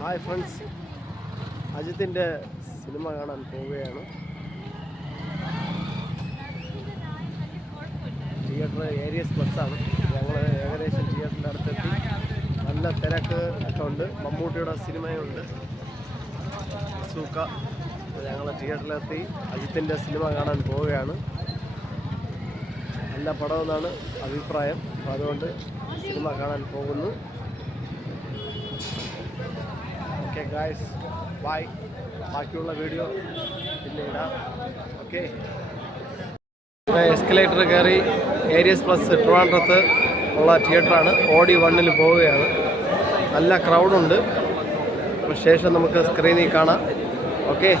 Hi friends, അജിത്തിൻ്റെ cinema കാണാൻ പോവുകയാണ്. Theatre Arias ബസ്സാണ്. ഞങ്ങൾ ഏകദേശം തിയേറ്ററിൻ്റെ അടുത്തെത്തി. നല്ല തിരക്ക് ഒക്കെ ഉണ്ട്. മമ്മൂട്ടിയുടെ സിനിമയുണ്ട്, സൂക്ക. ഞങ്ങൾ തിയേറ്ററിലെത്തി അജിത്തിൻ്റെ സിനിമ കാണാൻ പോവുകയാണ്. നല്ല പടമെന്നാണ് അഭിപ്രായം. അപ്പോൾ അതുകൊണ്ട് സിനിമ കാണാൻ പോകുന്നു. Okay guys, bye. ബാക്കിയുള്ള വീഡിയോ പിന്നെ ഇടാം. ഓക്കെ, എസ്കലേറ്റർ കയറി ഏരിയസ് പ്ലസ് ട്രിവാൻഡ്രത്ത് ഉള്ള തിയേറ്ററാണ്. ഓടി 1 പോവുകയാണ്. നല്ല ക്രൗഡുണ്ട്. അപ്പോൾ ശേഷം നമുക്ക് സ്ക്രീനിൽ കാണാം. ഓക്കെ,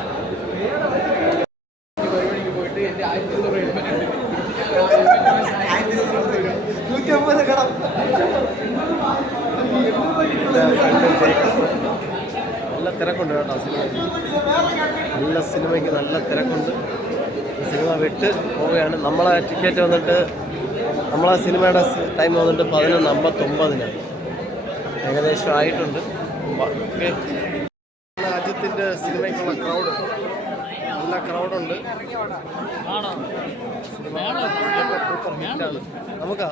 നല്ല തിരക്കുണ്ട് കേട്ടോ സിനിമയ്ക്ക്. നല്ല സിനിമയ്ക്ക് നല്ല തിരക്കുണ്ട്. സിനിമ വിട്ട് പോവുകയാണ്. നമ്മളെ ടിക്കറ്റ് വന്നിട്ട്, നമ്മളെ സിനിമയുടെ ടൈം വന്നിട്ട് 11:59 ഏകദേശം ആയിട്ടുണ്ട്. ഓക്കെ, അജിത്തിൻ്റെ സിനിമയ്ക്കുള്ള ക്രൗഡ്, നല്ല ക്രൗഡുണ്ട്. സൂപ്പർ ഹിറ്റാണ്. നമുക്കാ